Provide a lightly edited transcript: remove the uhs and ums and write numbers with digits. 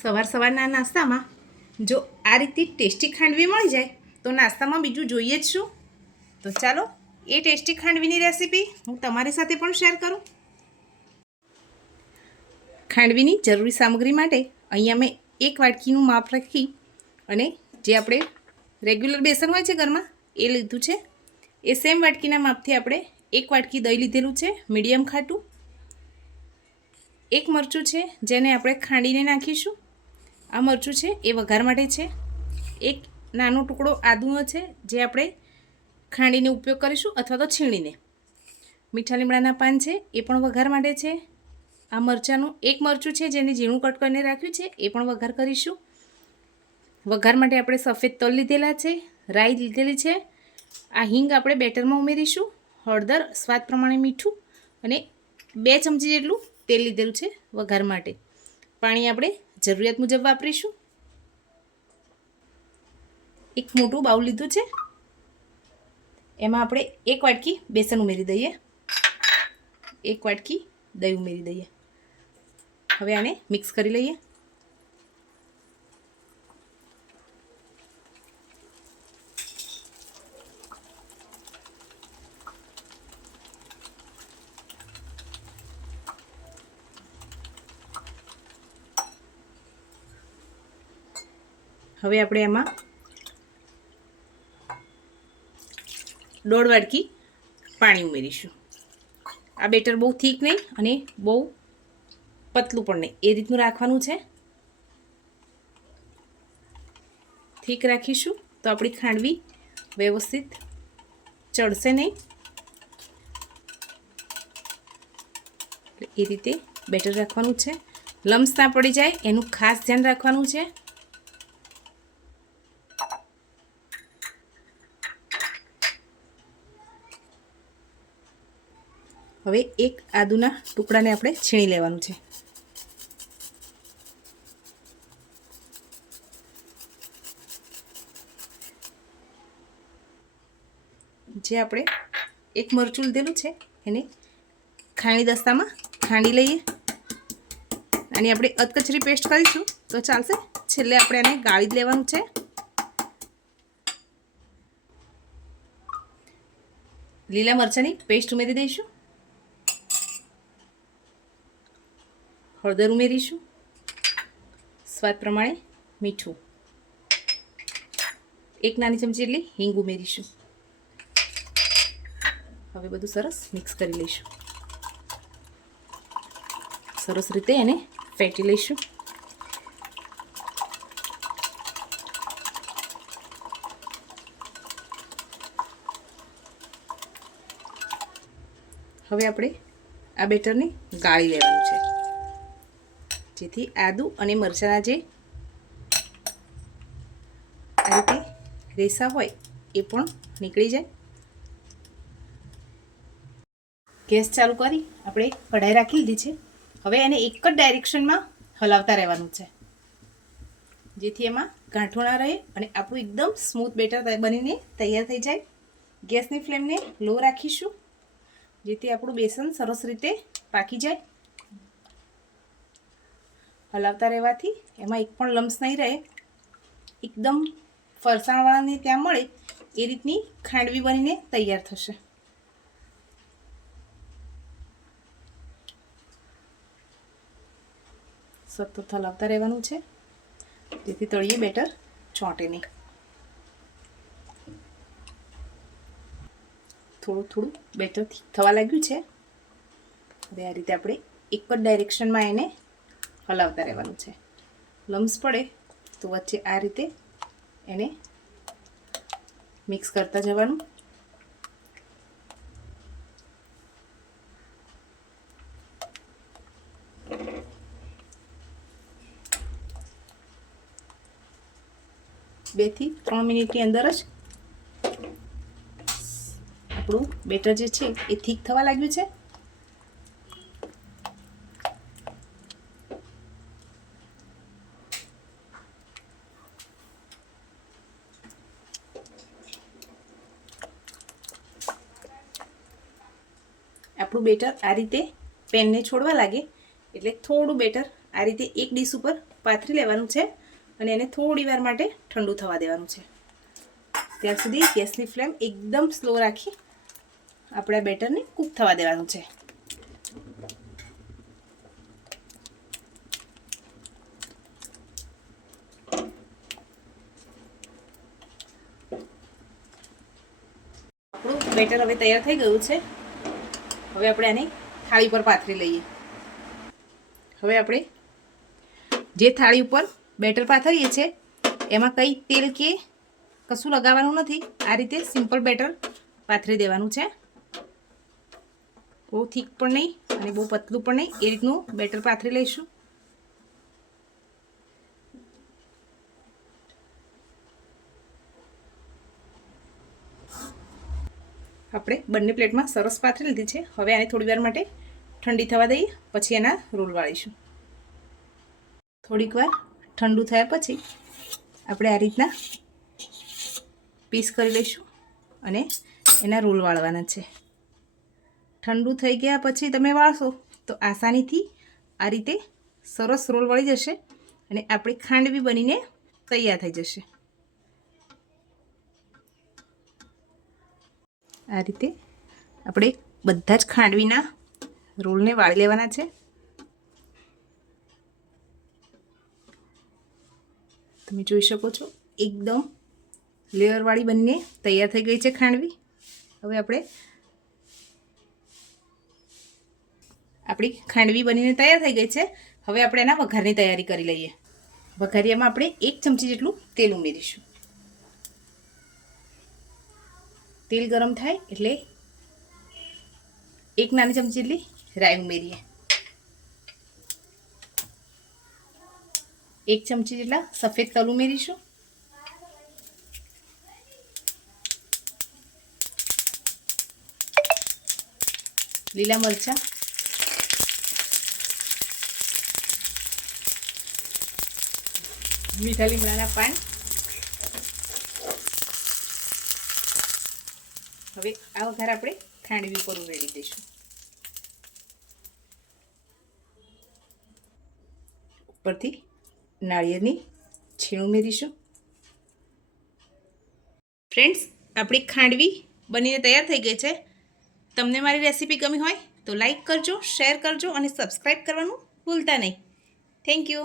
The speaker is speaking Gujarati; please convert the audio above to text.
સવાર સવારના નાસ્તામાં જો આ રીતે ટેસ્ટી ખાંડવી મળી જાય તો નાસ્તામાં બીજું જોઈએ જ શું. તો ચાલો એ ટેસ્ટી ખાંડવીની રેસીપી હું તમારી સાથે પણ શેર કરું. ખાંડવીની જરૂરી સામગ્રી માટે અહીંયા મેં 1 વાટકીનું માપ રાખી અને જે આપણે રેગ્યુલર બેસન હોય છે ઘરમાં એ લીધું છે. એ સેમ વાટકીના માપથી આપણે 1 વાટકી દહીં લીધેલું છે મીડિયમ ખાટું. 1 મરચું છે જેને આપણે ખાંડીને નાખીશું. આ મરચું છે એ વઘાર માટે છે. 1 નાનો ટુકડો આદુનો છે જે આપણે ખાંડીને ઉપયોગ કરીશું અથવા તો છીણીને. મીઠા લીમડાના પાન છે એ પણ વઘાર માટે છે. આ મરચાંનું 1 મરચું છે જેને ઝીણું કટ કરીને રાખ્યું છે એ પણ વઘાર કરીશું. વઘાર માટે આપણે સફેદ તલ લીધેલા છે, રાઈ લીધેલી છે. આ હિંગ આપણે બેટરમાં ઉમેરીશું. હળદર, સ્વાદ પ્રમાણે મીઠું અને 2 ચમચી જેટલું તેલ લીધેલું છે વઘાર માટે. પાણી આપણે જરૂરિયાત મુજબ વાપરીશું. 1 મોટું બાઉલ લીધું છે એમાં આપણે 1 વાટકી બેસન ઉમેરી દઈએ, 1 વાટકી દહીં ઉમેરી દઈએ. હવે આને મિક્સ કરી લઈએ. હવે આપણે એમાં 1.5 વાટકી પાણી ઉમેરીશું. આ બેટર બહુ થીક નહીં અને બહુ પતલું પણ નહીં, એ રીતનું રાખવાનું છે. થીક રાખીશું તો આપણી ખાંડવી વ્યવસ્થિત ચડશે નહીં. એ રીતે બેટર રાખવાનું છે. લમ્સ ના પડી જાય એનું ખાસ ધ્યાન રાખવાનું છે. હવે 1 આદુના ટુકડાને આપણે છીણી લેવાનું છે. જે આપણે 1 મરચું લીધેલું છે એને ખાંડી દસ્તામાં ખાંડી લઈએ. આની આપણે અધકચરી પેસ્ટ કરીશું તો ચાલશે. છેલ્લે આપણે આને ગાળી જ લેવાનું છે. લીલા મરચાંની પેસ્ટ ઉમેરી દઈશું. હળદર ઉમેરીશું. સ્વાદ પ્રમાણે મીઠું. 1 નાની ચમચી જેટલી હિંગ ઉમેરીશું. હવે બધું સરસ મિક્સ કરી લઈશું. સરસ રીતે એને ફેટી લઈશું. હવે આપણે આ બેટરને ગાળી લેવાનું છે જેથી આદુ અને મરચાંના જે આ રીતે રેસા હોય એ પણ નીકળી જાય. ગેસ ચાલુ કરી આપણે કઢાઈ રાખી લીધી છે. હવે એને એક જ ડાયરેક્શનમાં હલાવતા રહેવાનું છે જેથી એમાં ગાંઠો ના રહે અને આપણું એકદમ સ્મૂથ બેટર બનીને તૈયાર થઈ જાય. ગેસની ફ્લેમને લો રાખીશું જેથી આપણું બેસન સરસ રીતે પાકી જાય. હલાવતા રહેવાથી એમાં એક પણ લમ્સ નહીં રહે. એકદમ ફરસાણવાળાને ત્યાં મળે એ રીતની ખાંડવી બનીને તૈયાર થશે. સતત હલાવતા રહેવાનું છે જેથી તળિયે બેટર ચોંટે નહીં. થોડું થોડું બેટર થવા લાગ્યું છે. હવે આ રીતે આપણે એક જ ડાયરેક્શનમાં એને હલાવતા રહેવાનું છે. લમ્સ પડે તો વચ્ચે આ રીતે એને મિક્સ કરતા જવાનું. બે થી 3 મિનિટની અંદર જ આપણું બેટર જે છે એ થીક થવા લાગ્યું છે. આપણું બેટર આ રીતે પેનને છોડવા લાગે એટલે થોડું બેટર આ રીતે એક ડીશ ઉપર પાથરી લેવાનું છે અને એને થોડી વાર માટે ઠંડુ થવા દેવાનું છે. ત્યાર સુધી ગેસની ફ્લેમ એકદમ સ્લો રાખી આપણે આ બેટરને કૂક થવા દેવાનું છે. આપણું બેટર હવે તૈયાર થઈ ગયું છે. હવે આપણે આને થાળી પર પાથરી લઈએ. હવે આપણે જે થાળી ઉપર બેટર પાથરીએ છીએ એમાં કંઈ તેલ કે કશું લગાવવાનું નથી. આ રીતે સિમ્પલ બેટર પાથરી દેવાનું છે. બહુ થીક પણ નહીં અને બહુ પતલું પણ નહીં, એ રીતનું બેટર પાથરી લઈશું. આપણે બંને પ્લેટમાં સરસ પાથરી લીધી છે. હવે આને થોડી વાર માટે ઠંડી થવા દઈએ, પછી એના રોલ વાળીશું. થોડીક વાર ઠંડુ થયા પછી આપણે આ રીતના પીસ કરી લઈશું અને એના રોલ વાળવાના છે. ઠંડુ થઈ ગયા પછી તમે વાળશો તો આસાનીથી આ રીતે સરસ રોલ વળી જશે અને આપણી ખાંડવી બનીને તૈયાર થઈ જશે. આ રીતે આપણે બધા જ ખાંડવીના રોલને વાળી લેવાના છે. તમે જોઈ શકો છો એકદમ લેયરવાળી બનીને તૈયાર થઈ ગઈ છે ખાંડવી. હવે આપણી ખાંડવી બનીને તૈયાર થઈ ગઈ છે. હવે આપણે એના વઘારની તૈયારી કરી લઈએ. વઘારિયામાં આપણે 1 ચમચી જેટલું તેલ ઉમેરીશું. તેલ ગરમ થાય એટલે 1 નાની ચમચી જેટલી રાઈ ઉમેરીએ. 1 ચમચી જેટલા સફેદ તલ ઉમેરીશું. લીલા મરચાં, મીઠા લીમડાના પાન. હવે આ વઘાર આપણે ખાંડવી ઉપર ઉમેરી દઈશું. ઉપરથી નાળિયેરની છીણ ઉમેરીશું. ફ્રેન્ડ્સ, આપણી ખાંડવી બનીને તૈયાર થઈ ગઈ છે. તમને મારી રેસીપી ગમી હોય તો લાઈક કરજો, શેર કરજો અને સબસ્ક્રાઈબ કરવાનું ભૂલતા નહીં. Thank you.